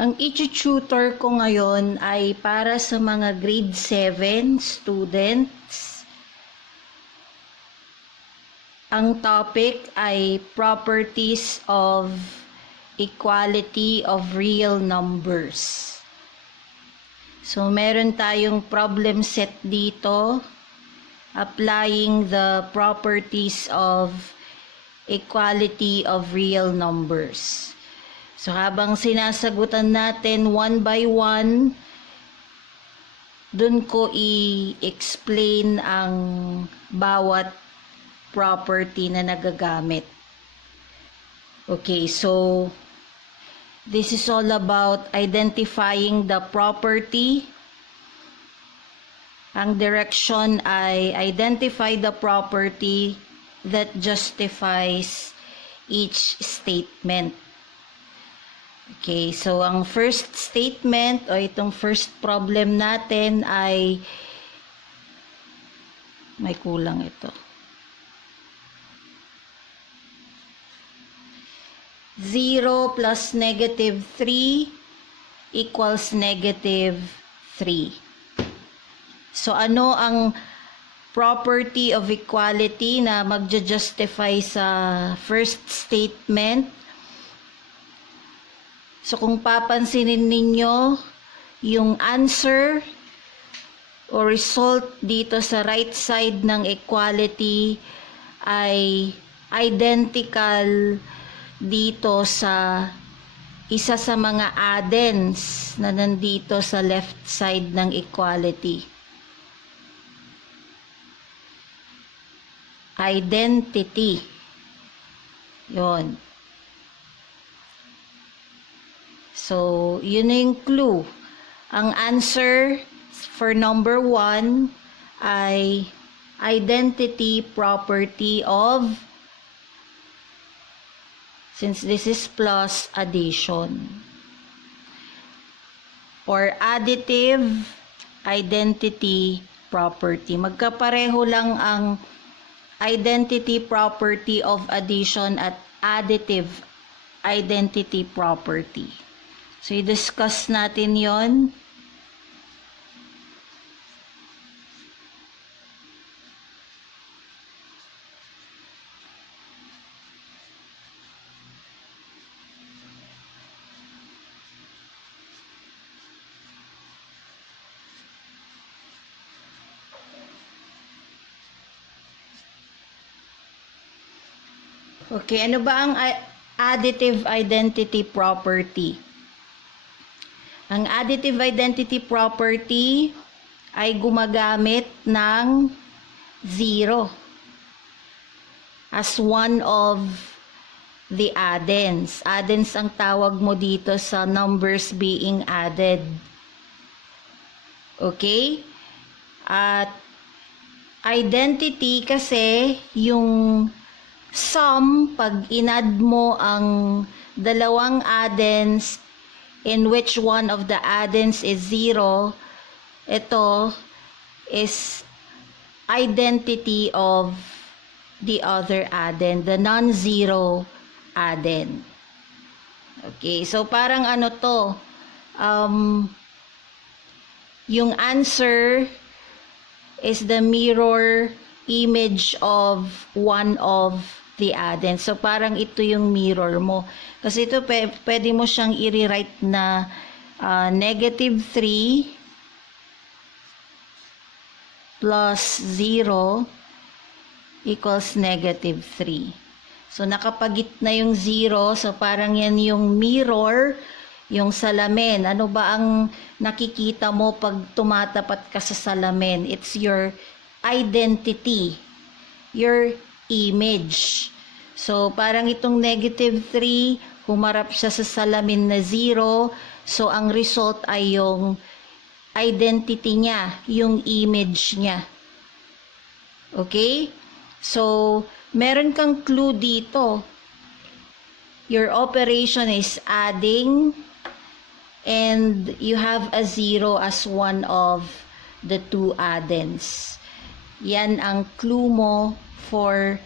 Ang i-tutor ko ngayon ay para sa mga grade 7 students. Ang topic ay properties of equality of real numbers. So, meron tayong problem set dito, applying the properties of equality of real numbers. So, habang sinasagutan natin one by one, dun ko i-explain ang bawat property na nagagamit. Okay, so this is all about identifying the property. Ang direction ay identify the property that justifies each statement. Okay, so ang first statement o itong first problem natin ay may kulang ito. 0 plus negative 3 equals negative 3. So, ano ang property of equality na magja-justify sa first statement? So, kung papansinin ninyo, yung answer o result dito sa right side ng equality ay identical dito sa isa sa mga addends na nandito sa left side ng equality. Identity. Yon. So, yun na yung clue. Ang answer for number 1 ay identity property of, since this is plus, addition. Or additive identity property. Magkapareho lang ang identity property of addition at additive identity property. So, i-discuss natin yon. Okay, ano ba ang additive identity property? Ang additive identity property ay gumagamit ng 0 as one of the addends. Addends ang tawag mo dito sa numbers being added. Okay? At identity kasi yung sum, pag inad mo ang dalawang addends in which one of the addends is 0, ito is identity of the other addend, the non-zero addend. Okay, so parang ano to, yung answer is the mirror image of one of the addends. So, parang ito yung mirror mo. Kasi ito, pwede mo siyang i-rewrite na negative 3 plus 0 equals negative 3. So, nakapagit na yung 0. So, parang yan yung mirror, yung salamin. Ano ba ang nakikita mo pag tumatapat ka sa salamin? It's your identity, your image. So, parang itong negative 3, humarap siya sa salamin na 0. So, ang result ay yung identity niya, yung image niya. Okay? So, meron kang clue dito. Your operation is adding and you have a 0 as one of the two addends. Yan ang clue mo for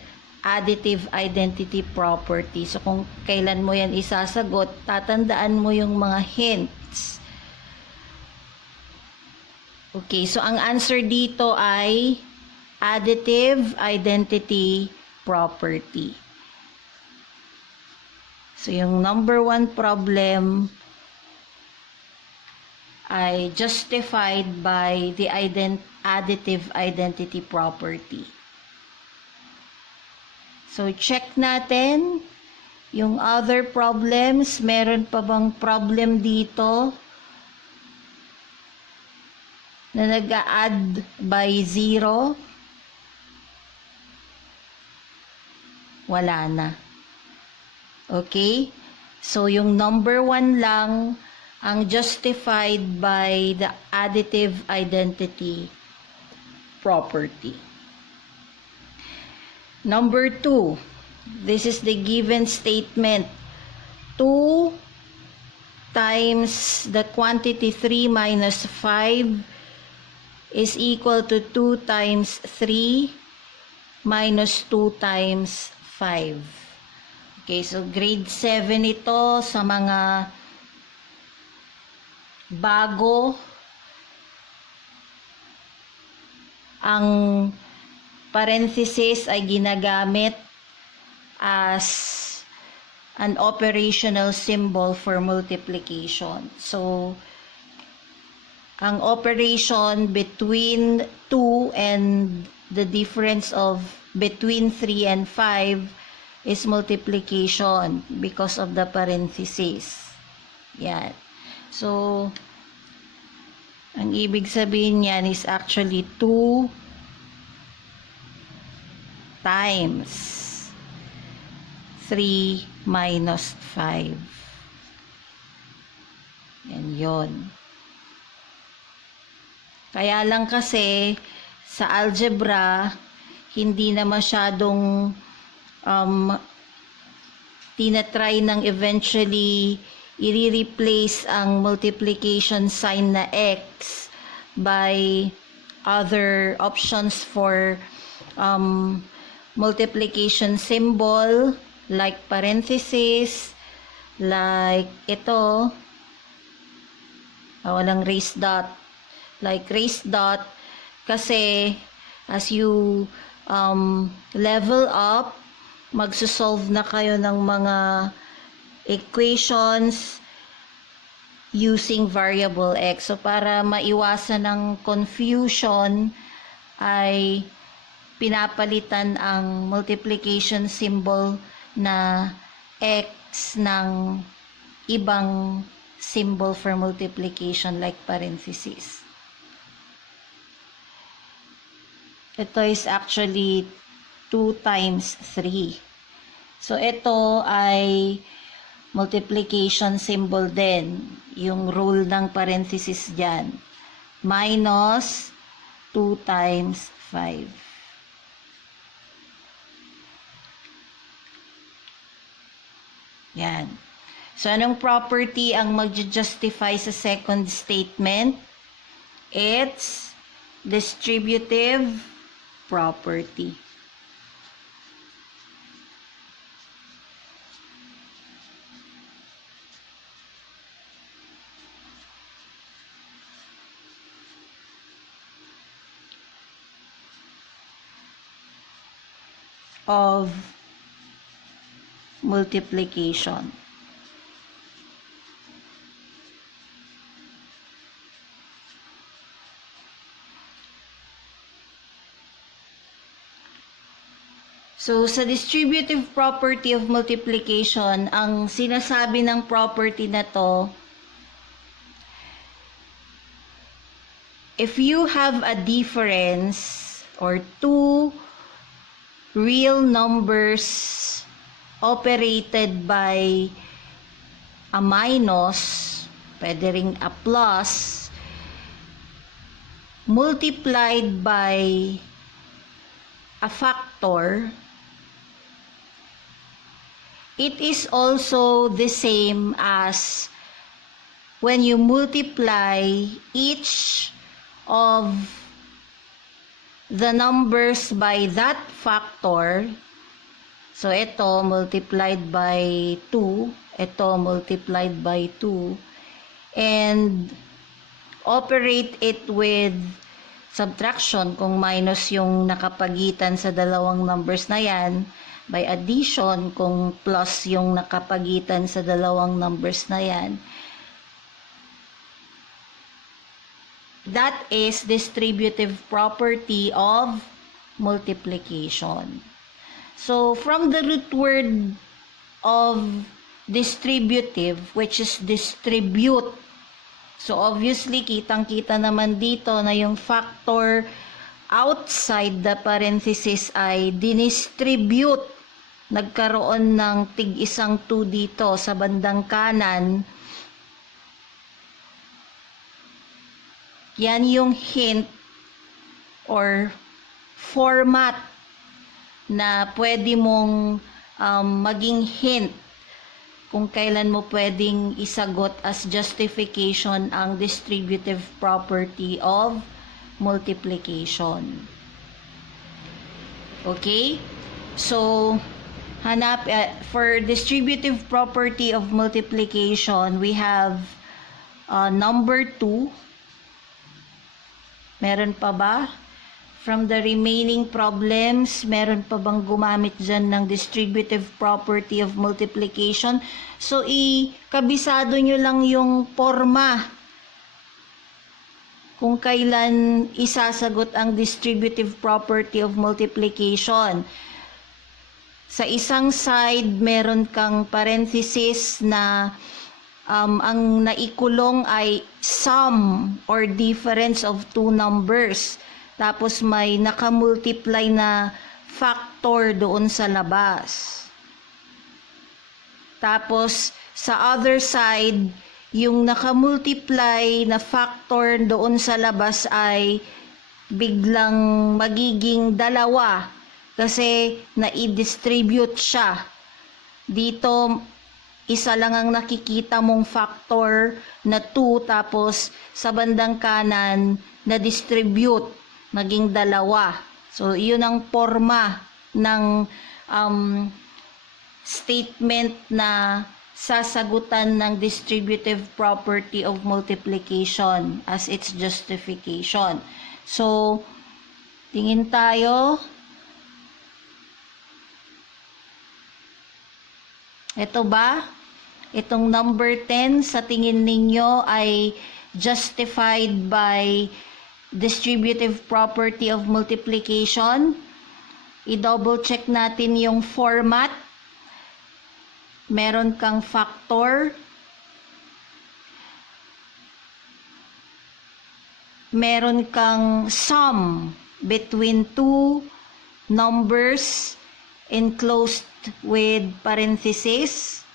additive identity property. So, kung kailan mo yan isasagot, tatandaan mo yung mga hints. Okay, so ang answer dito ay additive identity property. So, yung number 1 problem ay justified by the additive identity property. So, check natin yung other problems. Meron pa bang problem dito na nag-a-add by 0? Wala na. Okay? So, yung number 1 lang ang justified by the additive identity property. Number 2, this is the given statement. 2 times the quantity 3 minus 5 is equal to 2 times 3 minus 2 times 5. Okay, so grade 7 ito sa mga bago. Ang parenthesis ay ginagamit as an operational symbol for multiplication. So, ang operation between 2 and the difference of between 3 and 5 is multiplication because of the parenthesis. Yan. So, ang ibig sabihin niyan is actually 2 times 3 minus 5. Yan yun. Kaya lang kasi sa algebra, hindi na masyadong tinatry ng eventually i-replace ang multiplication sign na x by other options for multiplication symbol like parenthesis, like ito, walang raised dot, like raised dot, kasi as you level up, magsosolve na kayo ng mga equations using variable x. So, para maiwasan ng confusion, ay pinapalitan ang multiplication symbol na x ng ibang symbol for multiplication like parenthesis. Ito is actually 2 times 3. So, ito ay multiplication symbol din. Yung rule ng parenthesis dyan. Minus 2 times 5. Yan. So, anong property ang mag-justify sa second statement? It's distributive property. Of multiplication. So, sa distributive property of multiplication, ang sinasabi ng property na to, if you have a difference or two real numbers operated by a minus, pwede ring a plus, multiplied by a factor, it is also the same as when you multiply each of the numbers by that factor So, ito multiplied by 2. Ito multiplied by 2. And operate it with subtraction kung minus yung nakapagitan sa dalawang numbers na yan. By addition kung plus yung nakapagitan sa dalawang numbers na yan. That is distributive property of multiplication. So, from the root word of distributive, which is distribute, so obviously, kitang-kita naman dito na yung factor outside the parenthesis ay dinistribute. Nagkaroon ng tig-isang 2 dito sa bandang kanan. Yan yung hint or format na pwede mong maging hint kung kailan mo pwedeng isagot as justification ang distributive property of multiplication. Okay? So, for distributive property of multiplication, we have number 2. Meron pa ba? From the remaining problems, meron pa bang gumamit dyan ng distributive property of multiplication? So, kabisado nyo lang yung forma kung kailan isasagot ang distributive property of multiplication. Sa isang side, meron kang parenthesis na ang naikulong ay sum or difference of two numbers. Tapos may nakamultiply na factor doon sa labas. Tapos sa other side, yung nakamultiply na factor doon sa labas ay biglang magiging 2 kasi na-distribute siya. Dito, isa lang ang nakikita mong factor na 2 tapos sa bandang kanan na-distribute. Naging 2. So, yun ang forma ng statement na sasagutan ng distributive property of multiplication as its justification. So, tingin tayo. Ito ba? Itong number 10 sa tingin ninyo ay justified by distributive property of multiplication. I-double check natin yung format. Meron kang factor. Meron kang sum between two numbers enclosed with parenthesis.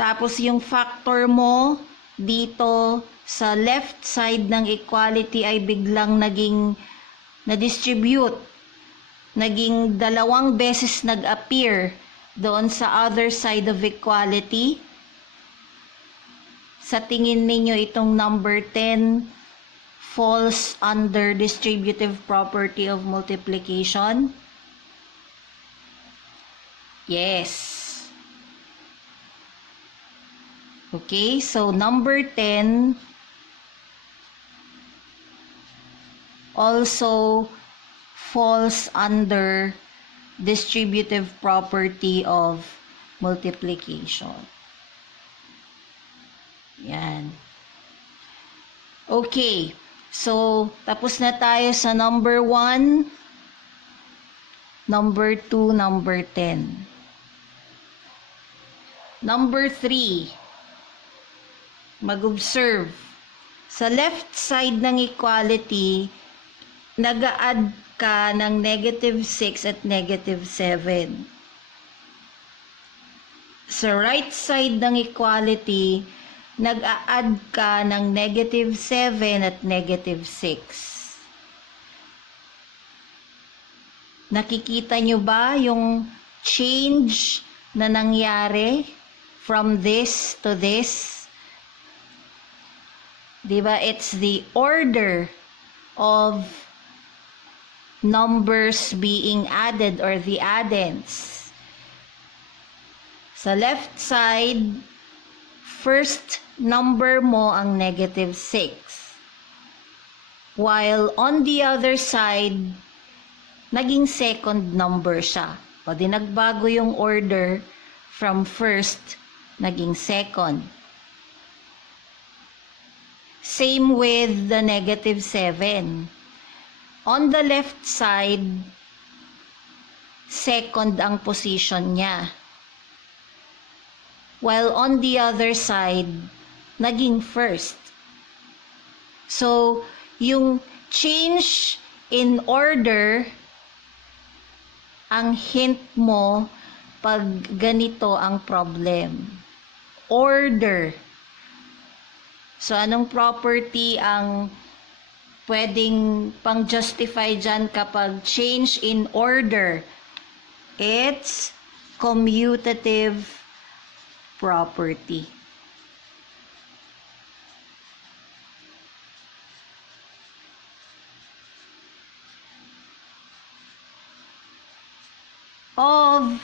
Tapos yung factor mo dito sa left side ng equality ay biglang naging na-distribute. Naging 2 beses nag-appear doon sa other side of equality. Sa tingin ninyo itong number 10 falls under distributive property of multiplication? Yes. Okay, so number 10 also falls under distributive property of multiplication. Yan. Okay, so tapos na tayo sa number 1, number 2, number 10. Number 3. Mag-observe. Sa left side ng equality, nag-a-add ka ng -6 at -7. Sa right side ng equality, nag-a-add ka ng -7 at -6. Nakikita nyo ba yung change na nangyari from this to this? Diba? It's the order of numbers being added or the addends. Sa left side, first number mo ang -6. While on the other side, naging second number siya. O di nagbago yung order from first, naging second. Same with the -7. On the left side, second ang position niya. While on the other side, naging first. So, yung change in order, ang hint mo pag ganito ang problem. Order. So, anong property ang pwedeng pang-justify dyan kapag change in order? It's commutative property. Of,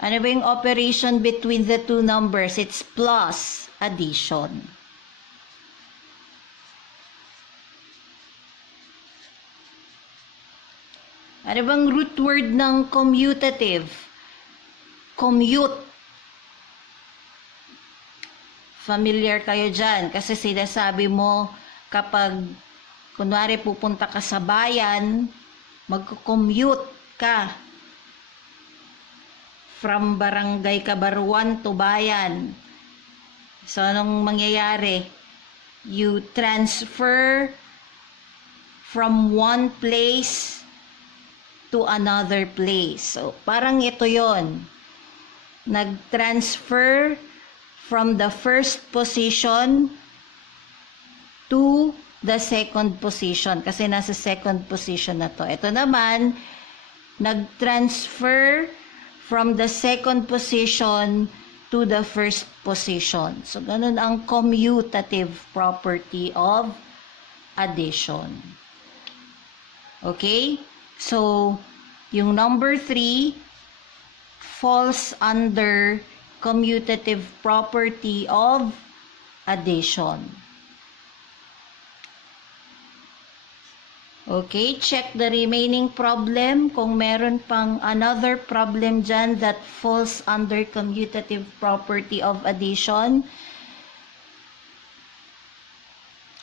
ano ba yung operation between the two numbers? It's plus addition. Ano bang root word ng commutative? Commute. Familiar kayo dyan kasi sinasabi mo kapag kunwari pupunta ka sa bayan, magko-commute ka from barangay Kabaruan to bayan. So, anong mangyayari? You transfer from one place to another place. So, parang ito yon. Nag-transfer from the first position to the second position kasi nasa second position na to. Ito naman, nag-transfer from the second position to the first position. So, ganun ang commutative property of addition. Okay? So, yung number 3 falls under commutative property of addition. Okay, check the remaining problem. Kung meron pang another problem dyan that falls under commutative property of addition.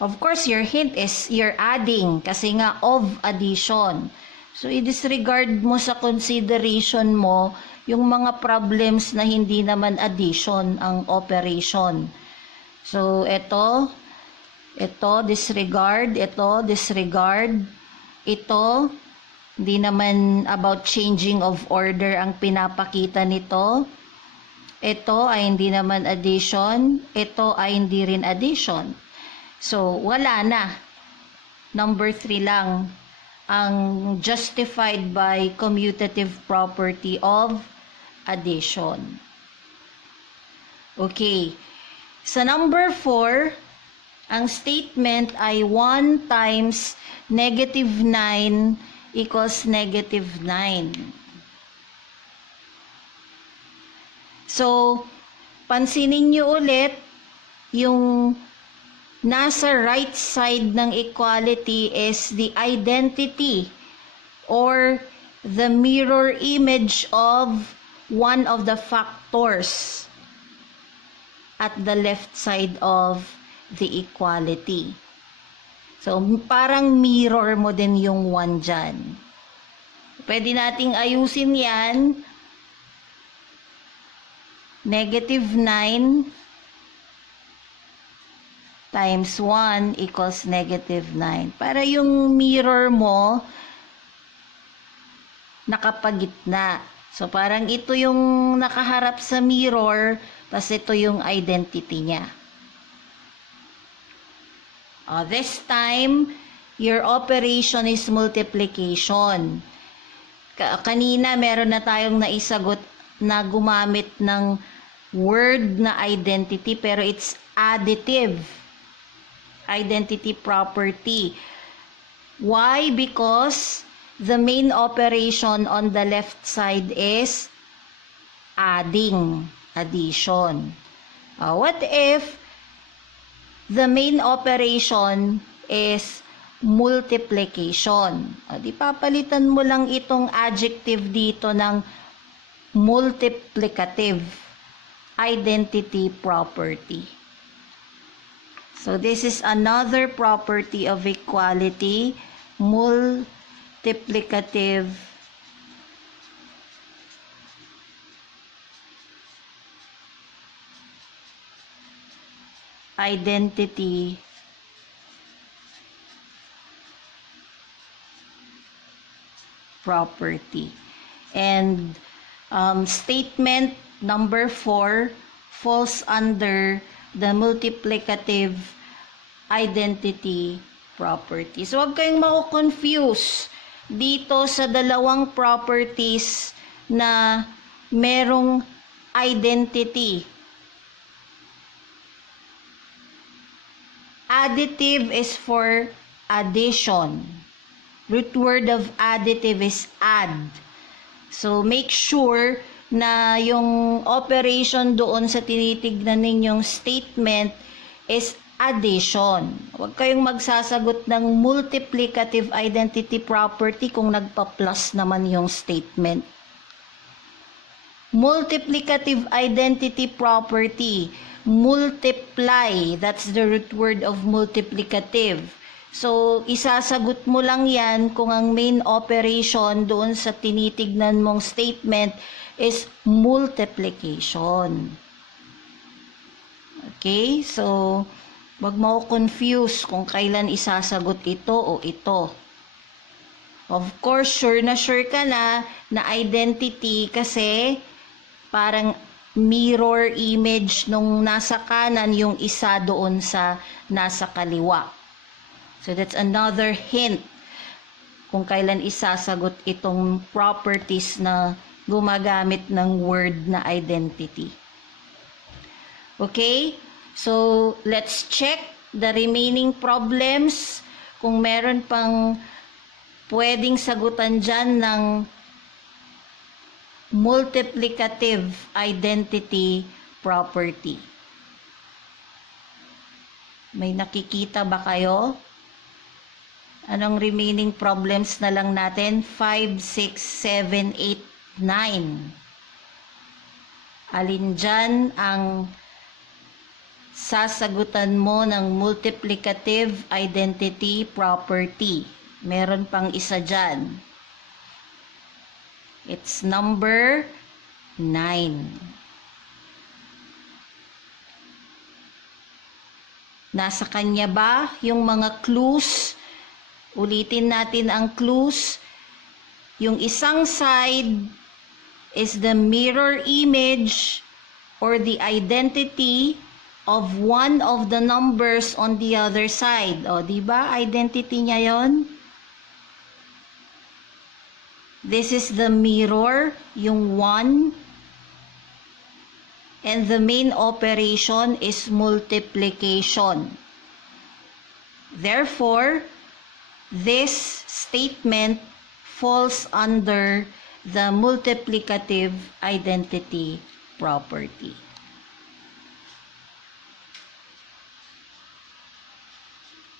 Of course, your hint is you're adding kasi nga of addition. So, i-disregard mo sa consideration mo yung mga problems na hindi naman addition ang operation. So, ito, disregard, ito, hindi naman about changing of order ang pinapakita nito. Ito ay hindi naman addition, ito ay hindi rin addition. So, wala na. Number 3 lang ang justified by commutative property of addition. Okay. Sa number 4, ang statement ay 1 times -9 equals -9. So, pansinin nyo ulit, yung nasa right side ng equality is the identity or the mirror image of one of the factors at the left side of the equality. So, parang mirror mo din yung 1 dyan. Pwede nating ayusin yan. -9 times 1 equals -9. Para yung mirror mo nakapagitna. So, parang ito yung nakaharap sa mirror, tapos ito yung identity niya. This time, your operation is multiplication. Kanina, meron na tayong naisagot na gumamit ng word na identity, pero it's additive. Identity property. Why? Because the main operation on the left side is adding, addition. What if the main operation is multiplication? Di papalitan mo lang itong adjective dito ng multiplicative identity property. So this is another property of equality, multiplicative identity property. And statement number 4 falls under the multiplicative identity property. So, huwag kayong mako-confuse dito sa dalawang properties na merong identity. Additive is for addition. Root word of additive is add. So, make sure na yung operation doon sa tinitignan ninyong statement is addition. Huwag kayong magsasagot ng multiplicative identity property kung nagpa-plus naman yung statement. Multiplicative identity property, multiply, that's the root word of multiplicative. So, isasagot mo lang yan kung ang main operation doon sa tinitignan mong statement is multiplication. Okay? So, wag mo confuse kung kailan isasagot ito o ito. Of course, sure ka na identity kasi parang mirror image nung nasa kanan yung isa doon sa nasa kaliwa. So, that's another hint kung kailan isasagot itong properties na gumagamit ng word na identity. Okay? So, let's check the remaining problems. Kung meron pang pwedeng sagutan dyan ng multiplicative identity property. May nakikita ba kayo? Anong remaining problems na lang natin? 5, 6, 7, 8, 9. Alin dyan ang sasagutan mo ng multiplicative identity property? Meron pang isa dyan. It's number 9. Nasa kanya ba yung mga clues? Ulitin natin ang clues. Yung isang side is the mirror image or the identity of one of the numbers on the other side. O, di ba? Identity niya yon. This is the mirror, yung 1. And the main operation is multiplication. Therefore, this statement falls under the multiplicative identity property.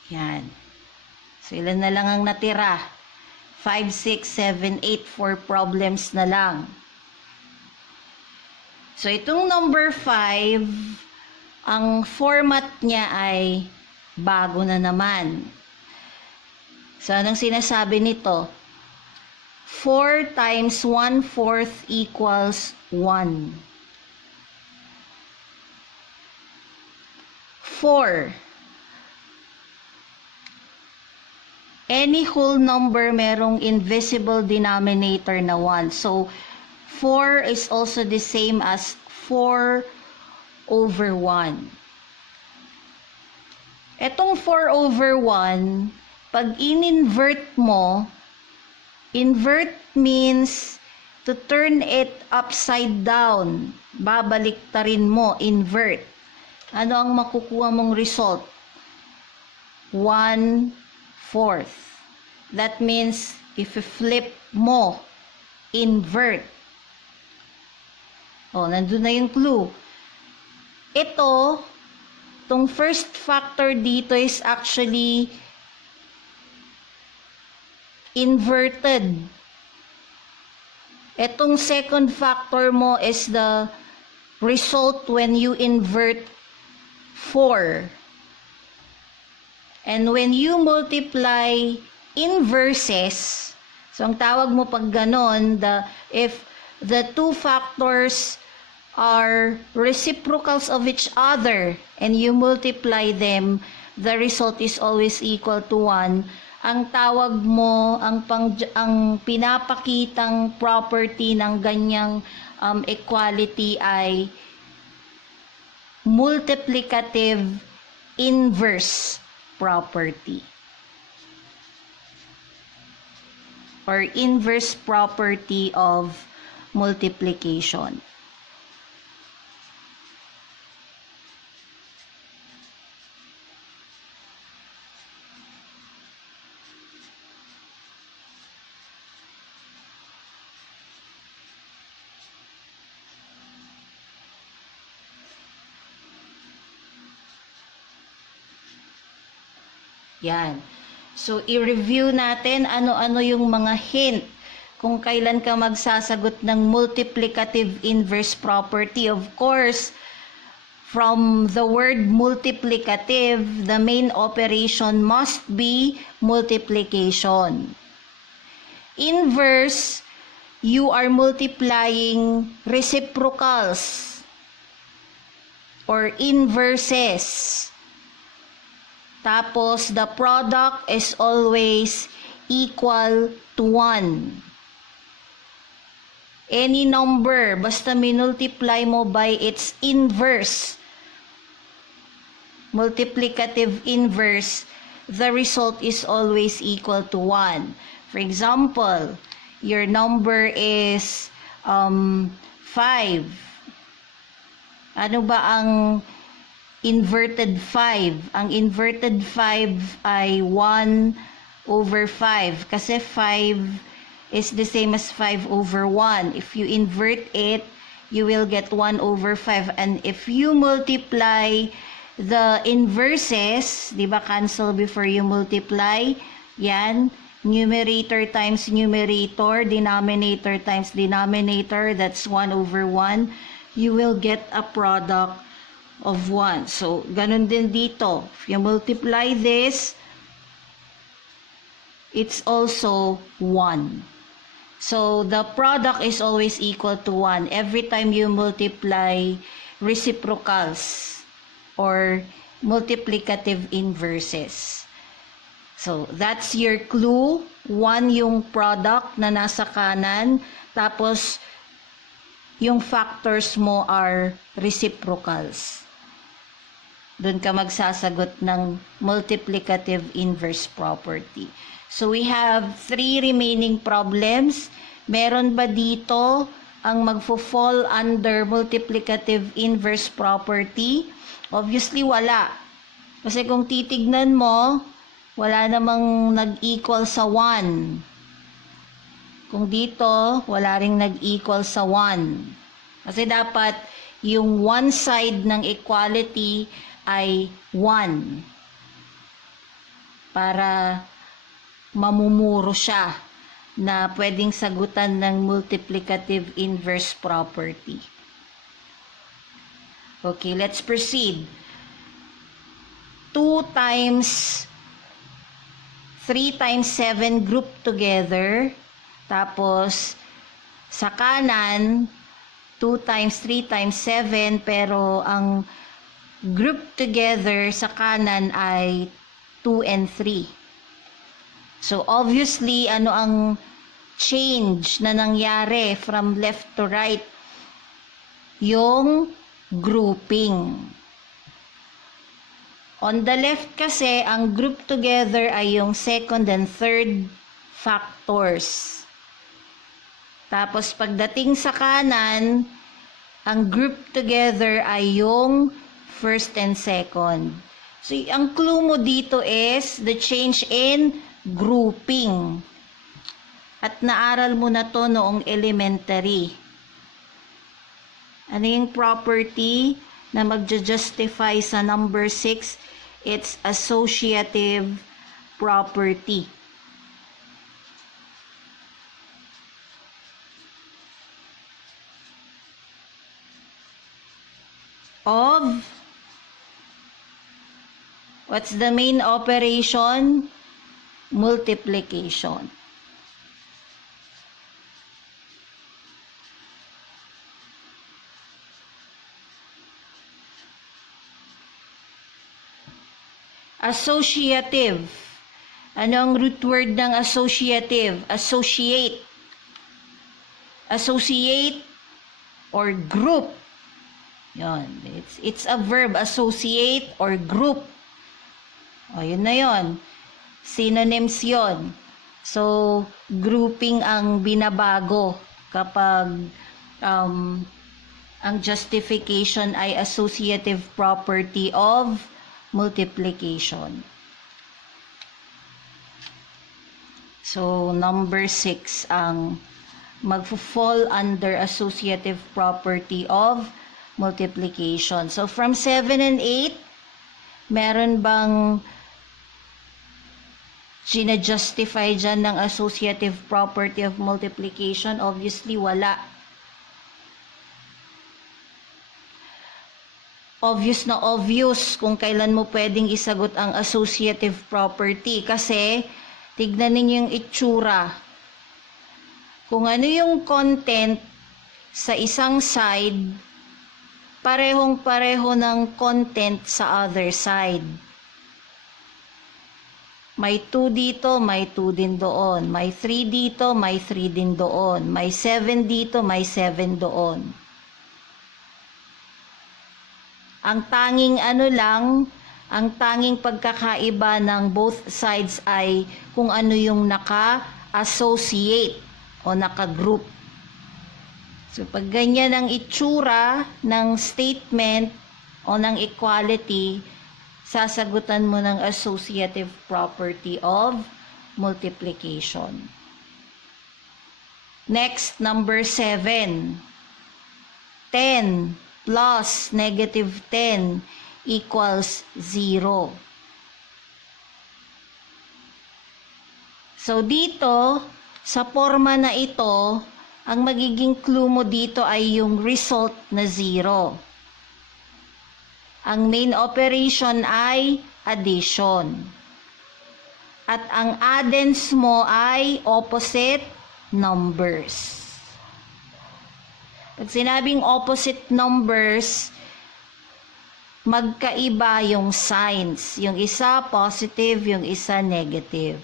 Yan. So, ilan na lang ang natira? 5, 6, 7, 8, 4 problems na lang. So, itong number 5, ang format niya ay bago na naman. So, anong sinasabi nito? 4 times 1/4 equals 1. 4. Any whole number merong invisible denominator na 1. So, 4 is also the same as 4 over 1. Etong 4 over 1, pag in-invert mo, invert means to turn it upside down. Babaliktarin mo, invert. Ano ang makukuha mong result? 1/4. That means, if flip mo, invert. O, nandun na yung clue. Ito, tong first factor dito is actually inverted. Etong second factor mo is the result when you invert 4. And when you multiply inverses, so ang tawag mo pag ganon, if the two factors are reciprocals of each other and you multiply them, the result is always equal to 1. Ang tawag mo, ang pinapakitang property ng ganyang equality ay multiplicative inverse property or inverse property of multiplication. Yan. So, i-review natin ano-ano yung mga hint kung kailan ka magsasagot ng multiplicative inverse property. Of course, from the word multiplicative, the main operation must be multiplication. Inverse, you are multiplying reciprocals or inverses. Tapos, the product is always equal to 1. Any number, basta minultiply mo by its inverse, multiplicative inverse, the result is always equal to 1. For example, your number is 5. Ano ba ang inverted 5? Ang inverted 5 ay 1 over 5. Kasi 5 is the same as 5 over 1. If you invert it, you will get 1 over 5. And if you multiply the inverses, di ba cancel before you multiply? Yan. Numerator times numerator, denominator times denominator, that's 1 over 1. You will get a product of 1. So, ganun din dito. If you multiply this, it's also 1. So, the product is always equal to 1 every time you multiply reciprocals or multiplicative inverses. So, that's your clue. 1 yung product na nasa kanan. Tapos, yung factors mo are reciprocals. Doon ka magsasagot ng multiplicative inverse property. So, we have 3 remaining problems. Meron ba dito ang magfo-fall under multiplicative inverse property? Obviously, wala. Kasi kung titignan mo, wala namang nag-equal sa 1. Kung dito, wala ring nag-equal sa 1. Kasi dapat yung one side ng equality ay 1 para mamumuro siya na pwedeng sagutan ng multiplicative inverse property. Okay, let's proceed. 2 times 3 times 7 group together. Tapos, sa kanan, 2 times 3 times 7, pero ang group together sa kanan ay 2 and 3. So, obviously, ano ang change na nangyari from left to right? Yung grouping. On the left kasi, ang group together ay yung second and third factors. Tapos, pagdating sa kanan, ang group together ay yung first and second. So, ang clue mo dito is the change in grouping. At naaral mo na to noong elementary. Ano yung property na magja-justify sa number 6? It's associative property. Of, what's the main operation? Multiplication. Associative. Ano ang root word ng associative? Associate. Associate or group. Yon. It's a verb. Associate or group. O, yun na yun. Synonyms yon. So, grouping ang binabago kapag ang justification ay associative property of multiplication. So, number 6 ang magfo-fall under associative property of multiplication. So, from 7 and 8, meron bang sina-justify dyan ng associative property of multiplication? Obviously, wala. Obvious na obvious kung kailan mo pwedeng isagot ang associative property. Kasi, tignan ninyo yung itsura. Kung ano yung content sa isang side, parehong-pareho ng content sa other side. May 2 dito, may 2 din doon. May 3 dito, may 3 din doon. May 7 dito, may 7 doon. Ang tanging ang tanging pagkakaiba ng both sides ay kung ano yung naka-associate o naka-group. So, pag ganyan ang itsura ng statement o ng equality, sasagutan mo ng associative property of multiplication. Next, number 7. 10 plus negative 10 equals 0. So, dito, sa forma na ito, ang magiging clue mo dito ay yung result na 0. Ang main operation ay addition. At ang addends mo ay opposite numbers. Pag sinabing opposite numbers, magkaiba yung signs. Yung isa positive, yung isa negative.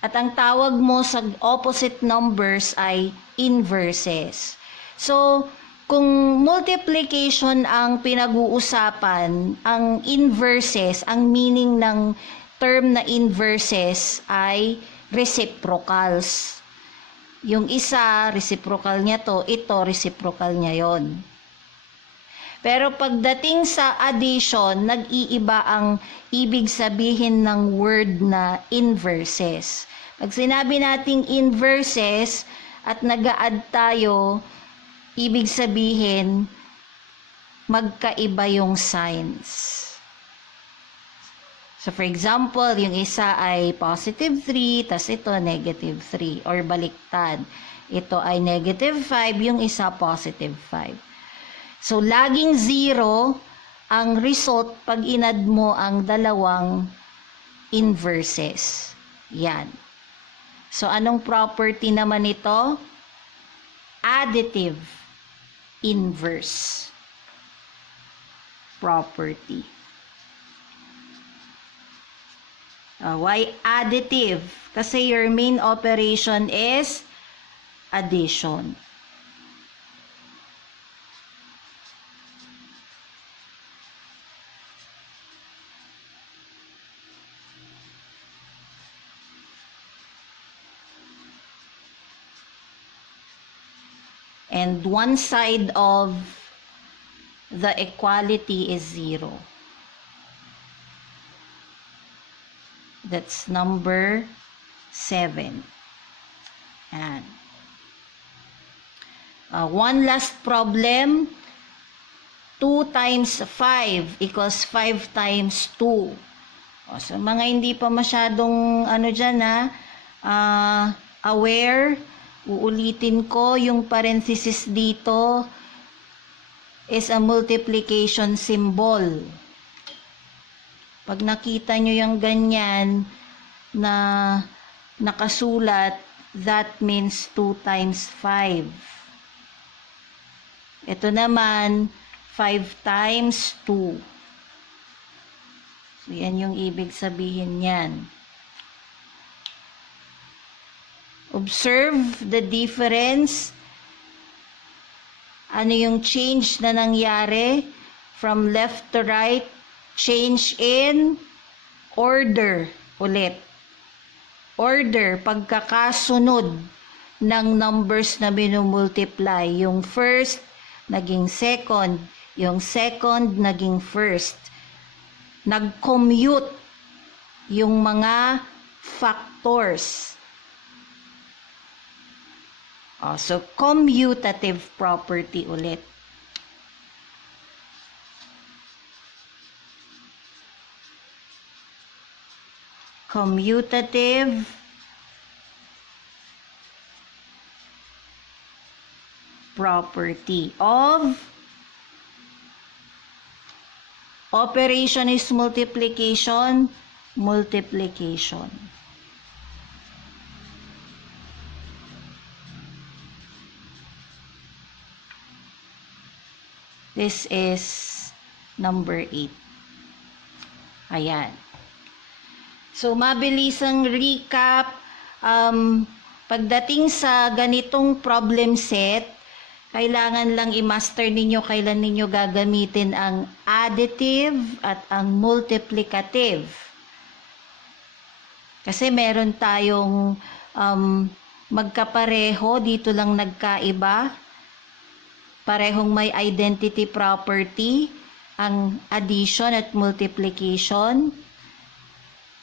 At ang tawag mo sa opposite numbers ay inverses. So, kung multiplication ang pinag-uusapan, ang inverses, ang meaning ng term na inverses ay reciprocals. Yung isa, reciprocal niya to, ito, reciprocal niya yon. Pero pagdating sa addition, nag-iiba ang ibig sabihin ng word na inverses. Pag sinabi nating inverses at nag-a-add tayo, ibig sabihin, magkaiba yung signs. So, for example, yung isa ay positive 3, tas ito negative 3, or baliktad. Ito ay negative 5, yung isa positive 5. So, laging 0 ang result pag inad mo ang dalawang inverses. Yan. So, anong property naman ito? Additive inverse property. Why additive? Kasi your main operation is addition. And one side of the equality is 0. That's number 7. Yan. One last problem. 2 times 5 equals 5 times 2. So, mga hindi pa masyadong aware, uulitin ko yung parenthesis dito is a multiplication symbol. Pag nakita nyo yung ganyan na nakasulat, that means 2 times 5. Ito naman, 5 times 2. So, yan yung ibig sabihin yan. Observe the difference. Ano yung change na nangyari from left to right? Change in order ulit. Order, pagkakasunod ng numbers na binumultiply. Yung first, naging second. Yung second, naging first. Nag-commute yung mga factors. So, commutative property ulit. Commutative property of operation is multiplication, multiplication. This is number 8. Ayan. So, mabilisang recap. Pagdating sa ganitong problem set, kailangan lang i-master ninyo kailan ninyo gagamitin ang additive at ang multiplicative. Kasi meron tayong magkapareho, dito lang nagkaiba. Parehong may identity property, ang addition at multiplication.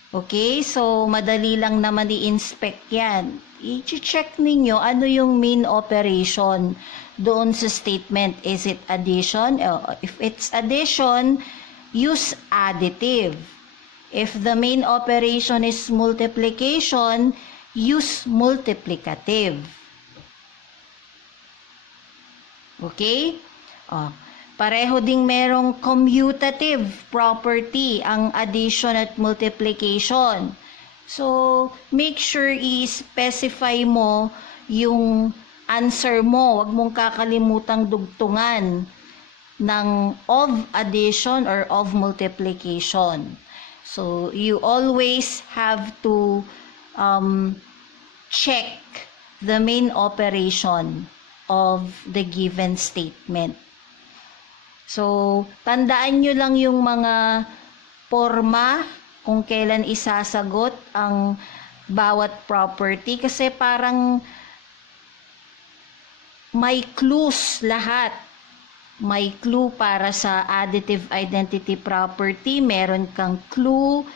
Okay, so madali lang naman i-inspect yan. I-check ninyo ano yung main operation doon sa statement. Is it addition? If it's addition, use additive. If the main operation is multiplication, use multiplicative. Okay? Pareho ding merong commutative property ang addition at multiplication. So, make sure i-specify mo yung answer mo. Huwag mong kakalimutang dugtungan ng of addition or of multiplication. So, you always have to check the main operation of the given statement. So, tandaan nyo lang yung mga forma kung kailan isasagot ang bawat property kasi parang may clues lahat. May clue para sa additive identity property, meron kang clue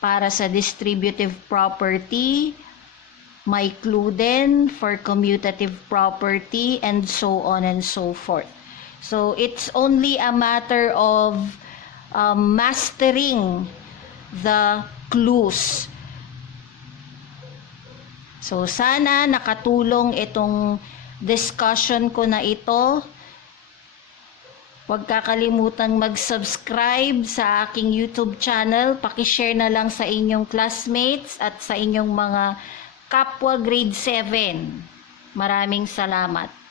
para sa distributive property, may clue din for commutative property, and so on and so forth. So, it's only a matter of mastering the clues. So, sana nakatulong itong discussion ko na ito. Huwag kakalimutang mag-subscribe sa aking YouTube channel. Paki-share na lang sa inyong classmates at sa inyong mga kapwa grade 7. Maraming salamat.